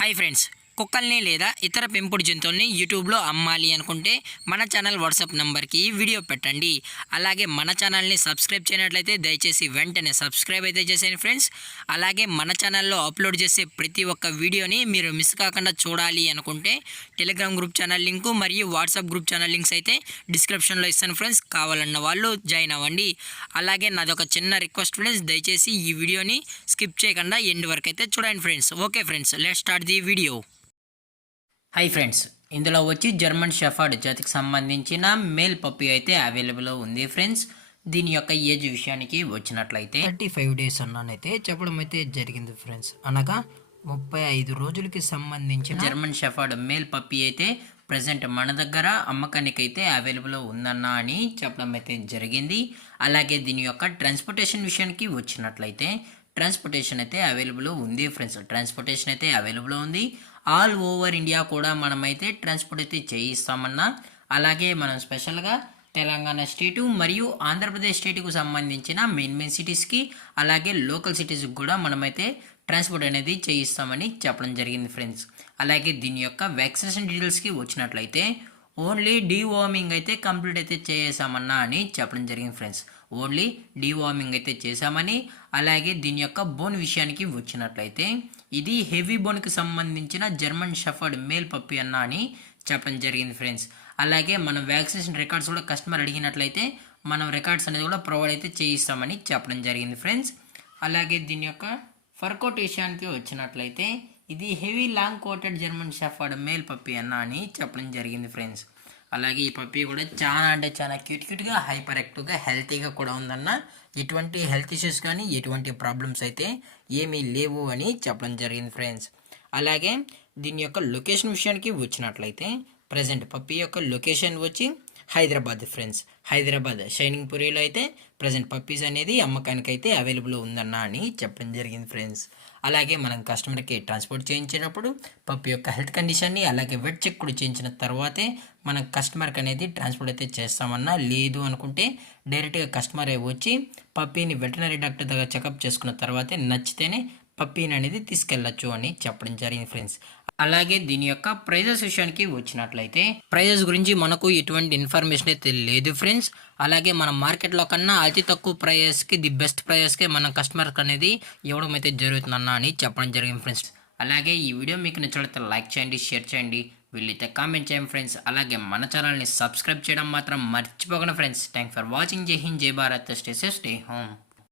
Hi friends, కుక్కల్ని లేదా ఇతర పెంపుడు జంతువుల్ని యూట్యూబ్లో అమ్మాలి అనుకుంటే మన ఛానల్ వాట్సాప్ నెంబర్కి వీడియో పెట్టండి. అలాగే మన ఛానల్ని సబ్స్క్రైబ్ చేయనట్లయితే దయచేసి వెంటనే సబ్స్క్రైబ్ అయితే చేసేయండి ఫ్రెండ్స్. అలాగే మన ఛానల్లో అప్లోడ్ చేసే ప్రతి ఒక్క వీడియోని మీరు మిస్ కాకుండా చూడాలి అనుకుంటే టెలిగ్రామ్ గ్రూప్ ఛానల్ లింకు మరియు వాట్సాప్ గ్రూప్ ఛానల్ లింక్స్ అయితే డిస్క్రిప్షన్లో ఇస్తాను ఫ్రెండ్స్. కావాలన్న వాళ్ళు జాయిన్ అవ్వండి. అలాగే నాది ఒక చిన్న రిక్వెస్ట్ ఫ్రెండ్స్, దయచేసి ఈ వీడియోని స్కిప్ చేయకుండా ఎండ్ వరకు అయితే చూడండి friends. Okay friends, let's start the video. Hi friends, ఇందులో వచ్చి జర్మన్ షెఫర్డ్ జాతికి సంబంధించిన మేల్ పప్పీ అయితే అవైలబుల్లో ఉంది ఫ్రెండ్స్. దీని యొక్క ఏజ్ విషయానికి వచ్చినట్లయితే 35 డేస్ అన్నానైతే చెప్పడం అయితే జరిగింది ఫ్రెండ్స్. అనగా 35 రోజులకి సంబంధించిన జర్మన్ షెఫర్డ్ మేల్ పప్పీ అయితే ప్రజెంట్ మన దగ్గర అమ్మకానికి అయితే అవైలబుల్లో ఉందన్న అని చెప్పడం అయితే జరిగింది. అలాగే దీని యొక్క ట్రాన్స్పోర్టేషన్ విషయానికి వచ్చినట్లయితే ట్రాన్స్పోర్టేషన్ అయితే అవైలబుల్ ఉంది ఫ్రెండ్స్. ట్రాన్స్పోర్టేషన్ అయితే అవైలబుల్ ఉంది. ఆల్ ఓవర్ ఇండియా కూడా మనమైతే ట్రాన్స్పోర్ట్ అయితే చేయిస్తామన్నా. అలాగే మనం స్పెషల్గా తెలంగాణ స్టేటు మరియు ఆంధ్రప్రదేశ్ స్టేటుకు సంబంధించిన మెయిన్ సిటీస్కి అలాగే లోకల్ సిటీస్కి కూడా మనమైతే ట్రాన్స్పోర్ట్ అనేది చేయిస్తామని చెప్పడం జరిగింది ఫ్రెండ్స్. అలాగే దీని యొక్క వ్యాక్సినేషన్ డీటెయిల్స్కి వచ్చినట్లయితే ఓన్లీ డీవార్మింగ్ అయితే కంప్లీట్ అయితే చేసామన్నా అని చెప్పడం జరిగింది ఫ్రెండ్స్. ఓన్లీ డీవార్మింగ్ అయితే చేసామని. అలాగే దీని యొక్క బోన్ విషయానికి వచ్చినట్లయితే ఇది హెవీ బోన్కి సంబంధించిన జర్మన్ షెఫర్డ్ మేల్ పప్పీ అన్న అని చెప్పడం జరిగింది ఫ్రెండ్స్. అలాగే మనం వ్యాక్సినేషన్ రికార్డ్స్ కూడా కస్టమర్ అడిగినట్లయితే మనం రికార్డ్స్ అనేది కూడా ప్రొవైడ్ అయితే చేయిస్తామని చెప్పడం జరిగింది ఫ్రెండ్స్. అలాగే దీని యొక్క ఫర్ కోట్ విషయానికి వచ్చినట్లయితే ఇది heavy long coated German shepherd male puppy అన్న అని చెప్పడం జరిగింది ఫ్రెండ్స్. అలాగే ఈ పప్పీ కూడా చాలా అంటే చాలా క్యూట్గా హైపర్ యాక్టివ్గా హెల్తీగా కూడా ఉందన్న. ఎటువంటి హెల్త్ ఇష్యూస్ కానీ ఎటువంటి ప్రాబ్లమ్స్ అయితే ఏమీ లేవు అని చెప్పడం జరిగింది ఫ్రెండ్స్. అలాగే దీని యొక్క లొకేషన్ విషయానికి వచ్చినట్లయితే ప్రజెంట్ పప్పీ యొక్క లొకేషన్ వచ్చి హైదరాబాద్ ఫ్రెండ్స్. హైదరాబాద్ షైనింగ్ పురిలో అయితే ప్రజెంట్ పప్పీస్ అనేది అమ్మకానికి అయితే అవైలబుల్ ఉందన్న అని చెప్పడం జరిగింది ఫ్రెండ్స్. అలాగే మనం కస్టమర్కి ట్రాన్స్పోర్ట్ చేయించేటప్పుడు పప్పీ యొక్క హెల్త్ కండిషన్ని అలాగే వెట్ చెక్ కూడా చేయించిన తర్వాతే మనం కస్టమర్కి అనేది ట్రాన్స్పోర్ట్ అయితే చేస్తామన్నా. లేదు అనుకుంటే డైరెక్ట్గా కస్టమర్ వచ్చి పప్పీని వెటనరీ డాక్టర్ దగ్గర చెకప్ చేసుకున్న తర్వాతే నచ్చితేనే పప్పీని అనేది తీసుకెళ్ళచ్చు అని చెప్పడం జరిగింది ఫ్రెండ్స్. అలాగే దీని యొక్క ప్రైజెస్ విషయానికి వచ్చినట్లయితే ప్రైజెస్ గురించి మనకు ఎటువంటి ఇన్ఫర్మేషన్ అయితే లేదు ఫ్రెండ్స్. అలాగే మన మార్కెట్లో కన్నా అతి తక్కువ ప్రైజెస్కి ది బెస్ట్ ప్రైజెస్కి మన కస్టమర్కి అనేది ఇవ్వడం అయితే జరుగుతుందన్న అని చెప్పడం జరిగింది ఫ్రెండ్స్. అలాగే ఈ వీడియో మీకు నచ్చినట్లయితే లైక్ చేయండి, షేర్ చేయండి, వీళ్ళైతే కామెంట్ చేయండి ఫ్రెండ్స్. అలాగే మన ఛానల్ని సబ్స్క్రైబ్ చేయడం మాత్రం మర్చిపోకండి ఫ్రెండ్స్. Thanks for watching. జై హింద్, జై Bharat, stay safe, stay home.